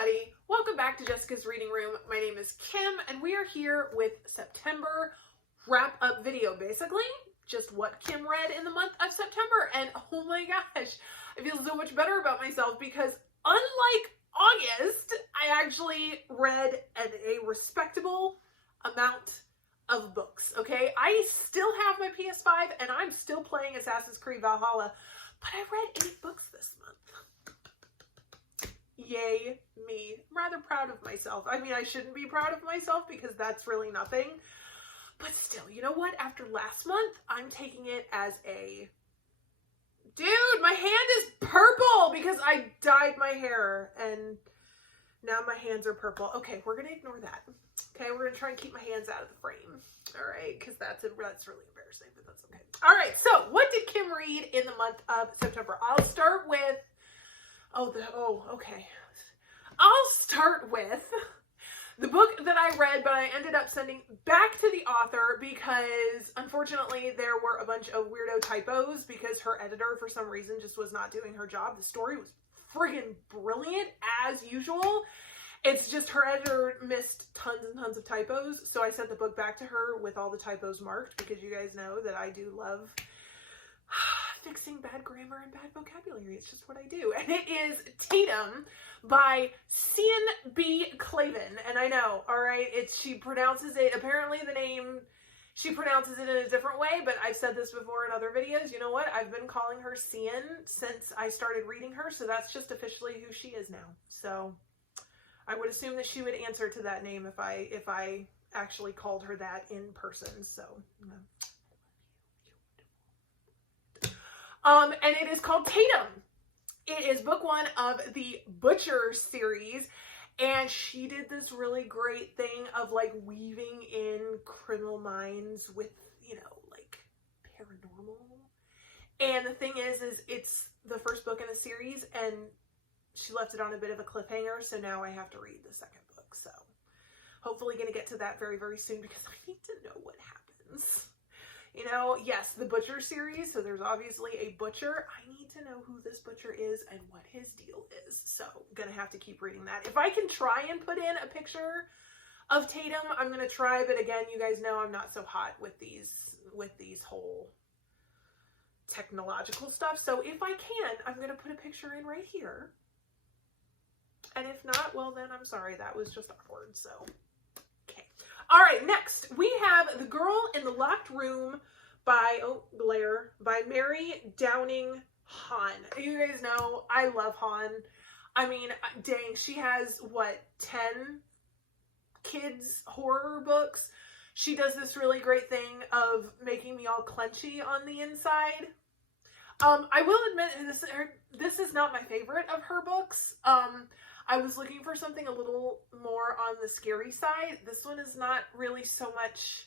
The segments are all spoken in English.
everybody, welcome back to Jessica's Reading Room. My name is Kim and we are here with September wrap-up video. Basically, just what Kim read in the month of September, and oh my gosh, I feel so much better about myself because unlike August, I actually read a respectable amount of books, okay? I still have my PS5 and I'm still playing Assassin's Creed Valhalla, but I read 8 books this month. Yay me. I'm rather proud of myself. I mean, I shouldn't be proud of myself because that's really nothing. But still, you know what? After last month, I'm taking it as a... Dude, my hand is purple because I dyed my hair and now my hands are purple. Okay, we're going to ignore that. Okay, we're going to try and keep my hands out of the frame. All right, because that's really embarrassing, but that's okay. All right, so what did Kim read in the month of September? I'll start with... okay. I'll start with the book that I read, but I ended up sending back to the author because, unfortunately, there were a bunch of weirdo typos because her editor, for some reason, just was not doing her job. The story was friggin' brilliant, as usual. It's just her editor missed tons and tons of typos, so I sent the book back to her with all the typos marked because you guys know that I do love fixing bad grammar and bad vocabulary. It's just what I do. And it is Tatum by Cian B. Clavin. And I know, all right, she pronounces it, apparently the name, she pronounces it in a different way, but I've said this before in other videos. You know what? I've been calling her Cian since I started reading her, so that's just officially who she is now. So I would assume that she would answer to that name if I actually called her that in person. So, and it is called Tatum. It is book 1 of the Butcher series, and she did this really great thing of like weaving in Criminal Minds with, you know, like paranormal. And the thing is it's the first book in the series, and she left it on a bit of a cliffhanger, so now I have to read the second book. So hopefully going to get to that very, very soon because I need to know what happens. You know, yes, the Butcher series, so there's obviously a butcher. I need to know who this butcher is and what his deal is. So I'm going to have to keep reading that. If I can try and put in a picture of Tatum, I'm going to try. But again, you guys know I'm not so hot with these whole technological stuff. So if I can, I'm going to put a picture in right here. And if not, well, then I'm sorry. That was just awkward. So... All right, next we have The Girl in the Locked Room by Mary Downing Hahn. You guys know I love Hahn. I mean, dang, she has what, 10 kids this books. She does this really great thing of making me all clenchy on the inside. I will admit this is not my favorite of her books. I was looking for something a little more on the scary side. This one is not really so much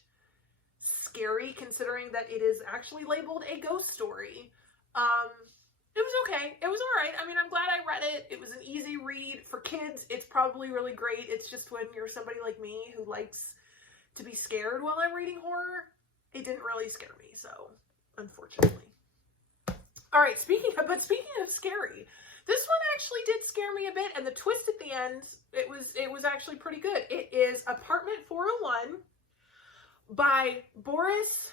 scary, considering that it is actually labeled a ghost story. It was okay. It was all right. I mean, I'm glad I read it. It was an easy read. For kids, it's probably really great. It's just when you're somebody like me who likes to be scared while I'm reading horror, it didn't really scare me, so unfortunately. All right, speaking of scary, this one actually did scare me a bit, and the twist at the end, it was actually pretty good. It is Apartment 401 by Boris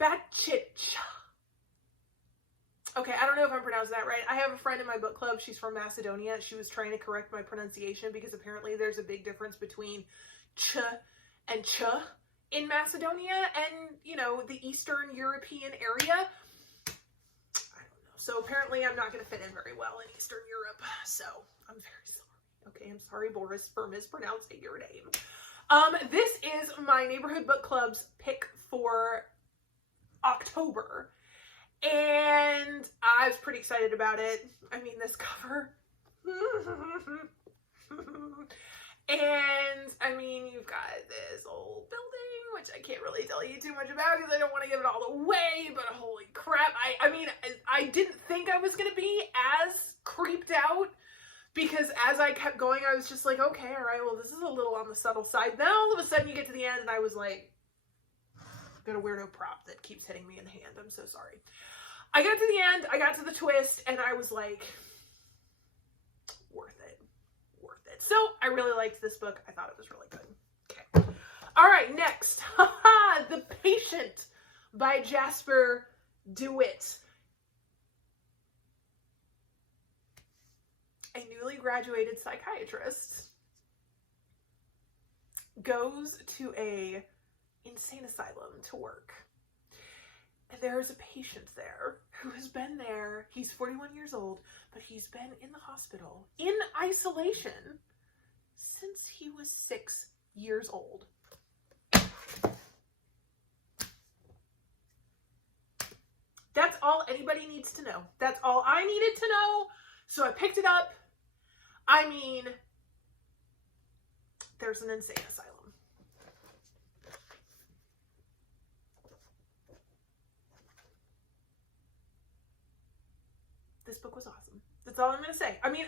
Bachchich. Okay, I don't know if I'm pronouncing that right. I have a friend in my book club. She's from Macedonia. She was trying to correct my pronunciation because apparently there's a big difference between ch and ch in Macedonia and, you know, the Eastern European area. So apparently I'm not going to fit in very well in Eastern Europe. So I'm very sorry. Okay, I'm sorry, Boris, for mispronouncing your name. This is my neighborhood book club's pick for October. And I was pretty excited about it. I mean, this cover. And I mean, you've got this old building, which I can't really tell you too much about because I don't want to give it all away, but holy crap. I mean, I didn't think I was going to be as creeped out because as I kept going, I was just like, okay, all right, well, this is a little on the subtle side. Then all of a sudden you get to the end and I was like, got a weirdo prop that keeps hitting me in the hand. I'm so sorry. I got to the end, I got to the twist, and I was like, worth it. it. So I really liked this book. I thought it was really good. Okay. All right, next. The Patient by Jasper DeWitt. A newly graduated psychiatrist goes to a insane asylum to work. And there's a patient there who has been there. He's 41 years old, but he's been in the hospital in isolation since he was 6 years old. That's all anybody needs to know. That's all I needed to know. So I picked it up. I mean, there's an insane asylum. This book was awesome. That's all I'm going to say. I mean,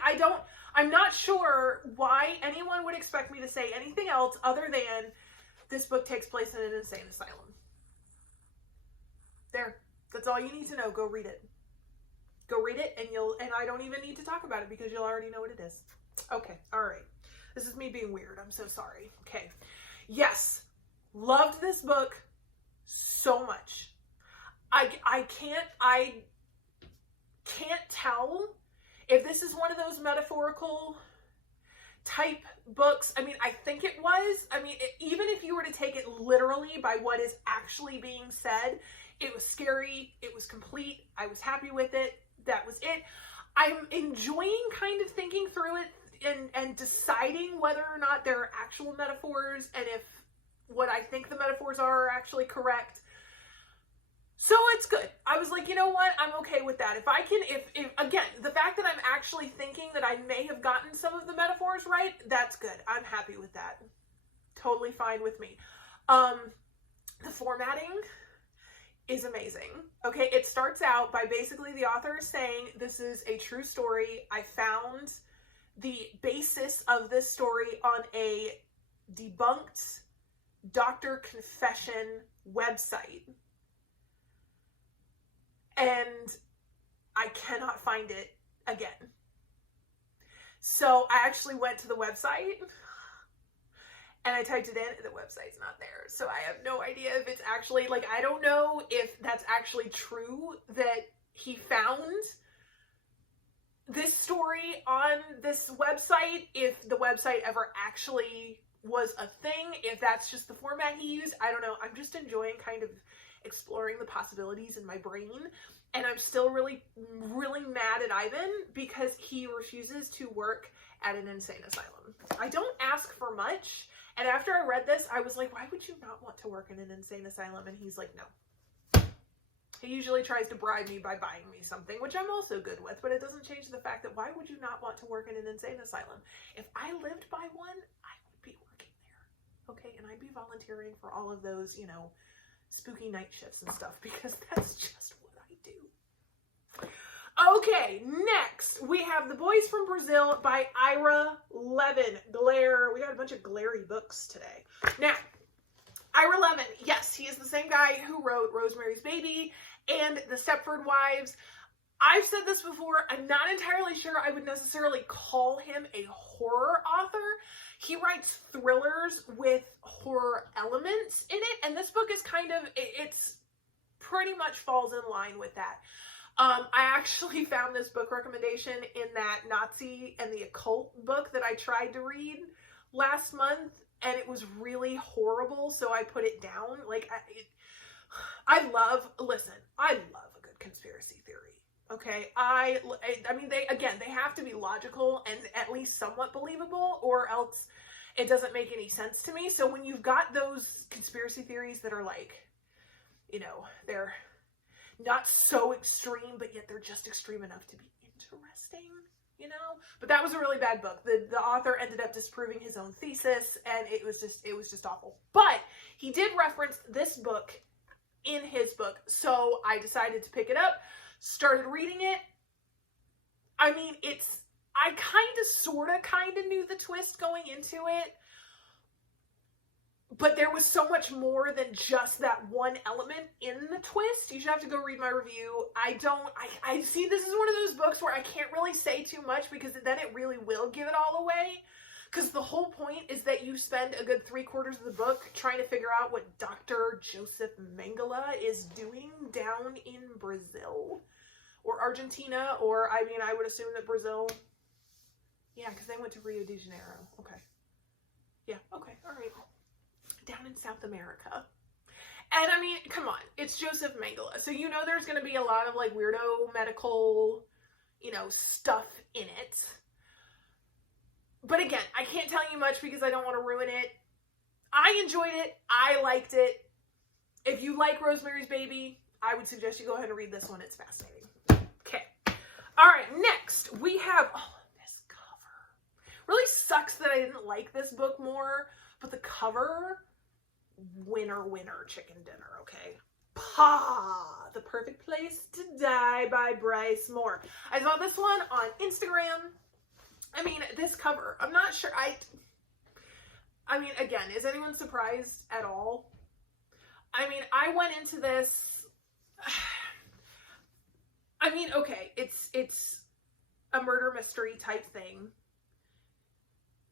I'm not sure why anyone would expect me to say anything else other than this book takes place in an insane asylum. There. That's all you need to know. Go read it. Go read it, and I don't even need to talk about it because you'll already know what it is. Okay, all right. This is me being weird. I'm so sorry. Okay. Yes, loved this book so much. I can't tell if this is one of those metaphorical type books. I mean, I think it was. I mean, even if you were to take it literally by what is actually being said, it was scary. It was complete. I was happy with it. That was it. I'm enjoying kind of thinking through it and deciding whether or not there are actual metaphors and if what I think the metaphors are actually correct. So it's good. I was like, you know what? I'm okay with that. If again, the fact that I'm actually thinking that I may have gotten some of the metaphors right, that's good. I'm happy with that. Totally fine with me. The formatting is amazing. Okay, it starts out by basically the author is saying, this is a true story. I found the basis of this story on a debunked doctor confession website. And I cannot find it again. So I actually went to the website and I typed it in and the website's not there. So I have no idea if it's actually, like, I don't know if that's actually true that he found this story on this website, if the website ever actually was a thing, if that's just the format he used. I don't know. I'm just enjoying kind of exploring the possibilities in my brain. And I'm still really, really mad at Ivan because he refuses to work at an insane asylum. I don't ask for much. And after I read this, I was like, why would you not want to work in an insane asylum? And he's like, no. He usually tries to bribe me by buying me something, which I'm also good with, but it doesn't change the fact that why would you not want to work in an insane asylum? If I lived by one, I would be working there. Okay, and I'd be volunteering for all of those, you know, spooky night shifts and stuff, because that's just what I do. Okay, next we have The Boys from Brazil by Ira Levin. Glare. We got a bunch of glary books today. Now, Ira Levin, yes, he is the same guy who wrote Rosemary's Baby and The Stepford Wives. I've said this before, I'm not entirely sure I would necessarily call him a horror author. He writes thrillers with horror elements in it, and this book is kind of, it's pretty much falls in line with that. I actually found this book recommendation in that Nazi and the Occult book that I tried to read last month, and it was really horrible, so I put it down. Like, I love a good conspiracy theory. Okay, I mean, they have to be logical and at least somewhat believable, or else it doesn't make any sense to me. So when you've got those conspiracy theories that are like, you know, they're not so extreme, but yet they're just extreme enough to be interesting, you know? But that was a really bad book. The author ended up disproving his own thesis, and it was just awful. But he did reference this book in his book, so I decided to pick it up, started reading it. I mean, I kind of knew the twist going into it, but there was so much more than just that one element in the twist. You should have to go read my review. I see this is one of those books where I can't really say too much because then it really will give it all away. Because the whole point is that you spend a good 3/4 of the book trying to figure out what Dr. Joseph Mengele is doing down in Brazil or Argentina, or I mean, I would assume that Brazil. Yeah, because they went to Rio de Janeiro. Okay. Yeah, okay, all right. Down in South America. And I mean, come on, it's Joseph Mengele. So you know there's going to be a lot of like weirdo medical, you know, stuff in it. But again, I can't tell you much because I don't want to ruin it. I enjoyed it. I liked it. If you like Rosemary's Baby, I would suggest you go ahead and read this one. It's fascinating. Okay. All right, next we have, oh, this cover. Really sucks that I didn't like this book more, but the cover, winner, chicken dinner, okay? Pa! The Perfect Place to Die by Bryce Moore. I saw this one on Instagram. I mean, this cover, I'm not sure, I mean, again, is anyone surprised at all? I mean, I went into this, I mean, okay, it's a murder mystery type thing.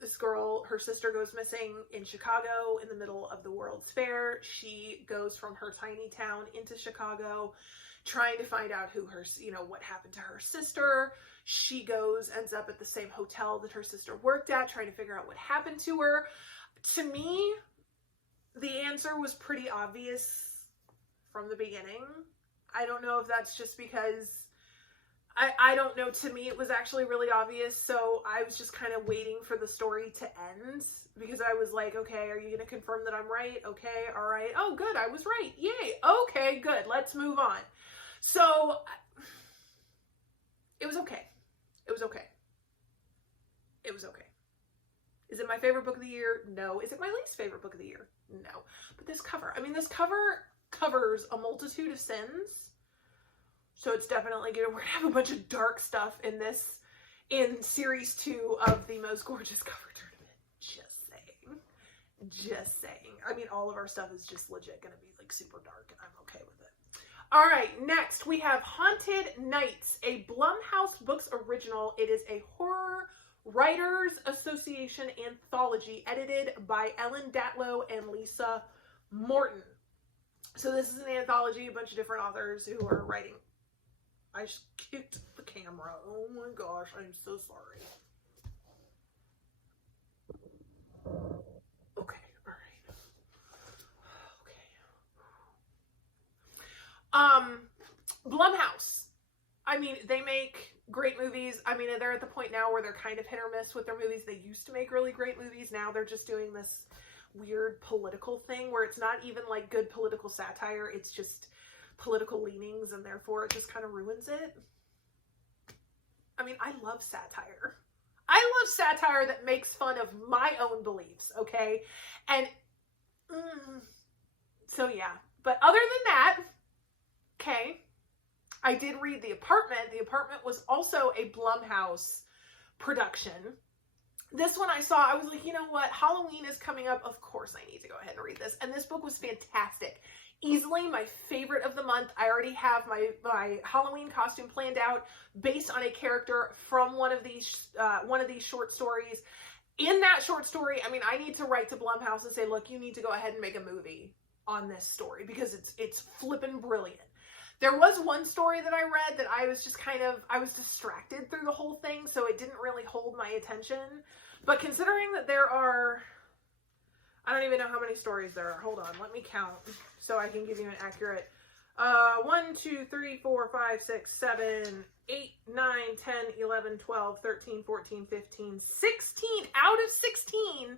This girl, her sister goes missing in Chicago in the middle of the World's Fair. She goes from her tiny town into Chicago trying to find out who her, you know, what happened to her sister. She ends up at the same hotel that her sister worked at, trying to figure out what happened to her. To me, the answer was pretty obvious from the beginning. I don't know if that's just because I don't know. To me, it was actually really obvious. So I was just kind of waiting for the story to end because I was like, okay, are you going to confirm that I'm right? Okay. All right. Oh, good. I was right. Yay. Okay, good. Let's move on. So it was okay. It was okay. It was okay. Is it my favorite book of the year? No. Is it my least favorite book of the year? No. But this cover, I mean, this cover covers a multitude of sins. So it's definitely good. We're going to have a bunch of dark stuff in this, in series 2 of the Most Gorgeous Cover Tournament. Just saying. Just saying. I mean, all of our stuff is just legit going to be like super dark, and I'm okay with it. All right, next we have Haunted Nights, a Blumhouse Books original. It is a horror writers association anthology edited by Ellen Datlow and Lisa Morton. So this is an anthology, a bunch of different authors who are writing. I just kicked the camera. Oh my gosh, I'm so sorry. Okay, all right. Okay. Blumhouse. I mean, they make great movies. I mean, they're at the point now where they're kind of hit or miss with their movies. They used to make really great movies. Now they're just doing this weird political thing where it's not even like good political satire. It's just political leanings, and therefore it just kind of ruins it. I mean, I love satire. I love satire that makes fun of my own beliefs, okay? And so yeah. But other than that, okay, I did read The Apartment. The Apartment was also a Blumhouse production. This one I saw, I was like, you know what? Halloween is coming up. Of course I need to go ahead and read this. And this book was fantastic. Easily my favorite of the month. I already have my Halloween costume planned out based on a character from one of these short stories. In that short story, I mean, I need to write to Blumhouse and say, look, you need to go ahead and make a movie on this story because it's flippin' brilliant. There was one story that I read that I was just I was distracted through the whole thing, so it didn't really hold my attention. But considering that there are, I don't even know how many stories there are. Hold on, let me count so I can give you an accurate. 1, 2, 3, 4, 5, 6, 7, 8, 9, 10, 11, 12, 13, 14, 15, 16. Out of 16,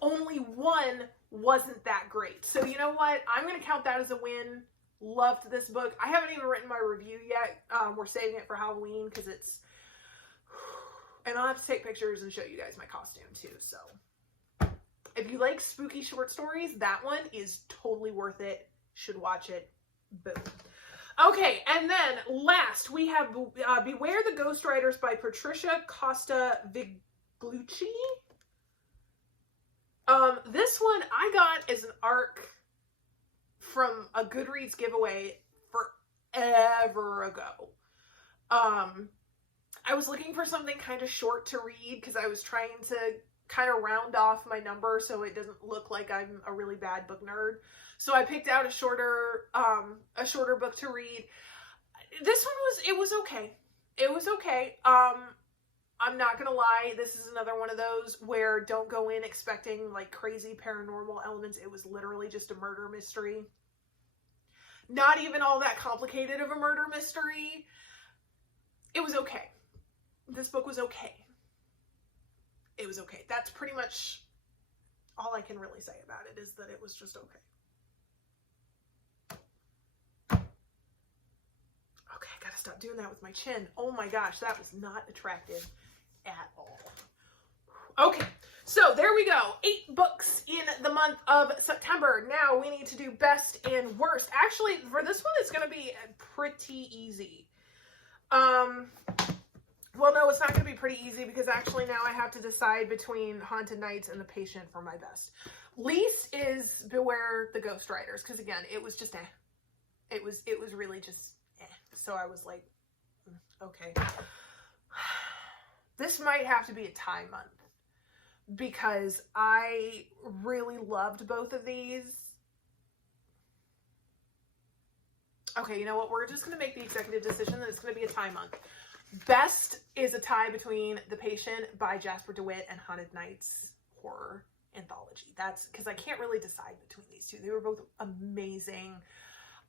only one wasn't that great. So you know what? I'm going to count that as a win. Loved this book. I haven't even written my review yet. We're saving it for Halloween because it's, and I'll have to take pictures and show you guys my costume too. So if you like spooky short stories, that one is totally worth it. Should watch it. Boom. Okay, and then last we have Beware the Ghostwriters by Patricia Costa Vigglucci. This one I got as an ARC from a Goodreads giveaway forever ago. I was looking for something kind of short to read because I was trying to kind of round off my number so it doesn't look like I'm a really bad book nerd. So I picked out a shorter book to read. This one was okay. It was okay. I'm not gonna lie, this is another one of those where don't go in expecting like crazy paranormal elements. It was literally just a murder mystery. Not even all that complicated of a murder mystery. It was okay. This book was okay. It was okay. That's pretty much all I can really say about it, is that it was just okay. Okay, I gotta stop doing that with my chin. Oh my gosh, that was not attractive at all. Okay, so there we go. 8 books in the month of September. Now we need to do best and worst. Actually, for this one, it's going to be pretty easy. Well, no, it's not going to be pretty easy because actually now I have to decide between Haunted Nights and The Patient for my best. Least is Beware the Ghost Riders, because again, it was just It was really just So I was like, okay. This might have to be a tie month because I really loved both of these. Okay, you know what? We're just going to make the executive decision that it's going to be a tie month. Best is a tie between The Patient by Jasper DeWitt and Haunted Nights Horror Anthology. That's because I can't really decide between these two. They were both amazing.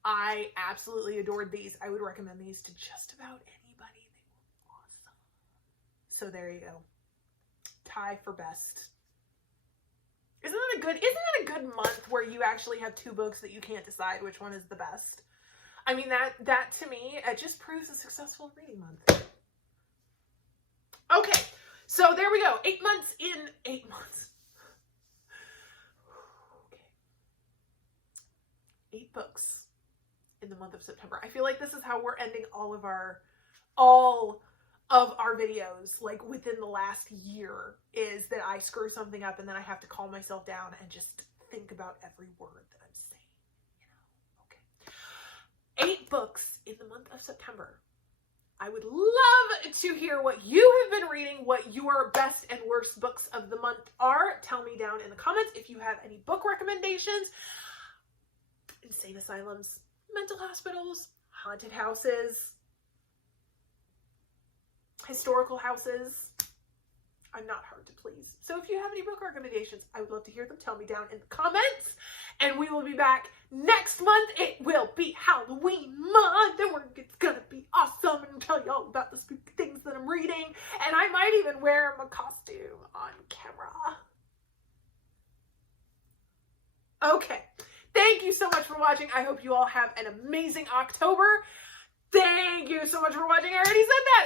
I absolutely adored these. I would recommend these to just about anybody. They were awesome. So there you go. Tie for best. Isn't it a good month where you actually have 2 books that you can't decide which one is the best? I mean, that to me, it just proves a successful reading month. Okay, so there we go. 8 months in 8 months. Okay. 8 books in the month of September. I feel like this is how we're ending all of our videos, like within the last year, is that I screw something up and then I have to calm myself down and just think about every word that I'm saying, Okay. 8 books in the month of September. I would love to hear what you have been reading, what your best and worst books of the month are. Tell me down in the comments if you have any book recommendations. Insane asylums, mental hospitals, haunted houses, historical houses. I'm not hard to please. So if you have any book recommendations, I would love to hear them. Tell me down in the comments. And we will be back next month. It will be Halloween month. And it's going to be awesome. And tell you all about the spooky things that I'm reading. And I might even wear my costume on camera. Okay. Thank you so much for watching. I hope you all have an amazing October. Thank you so much for watching. I already said that.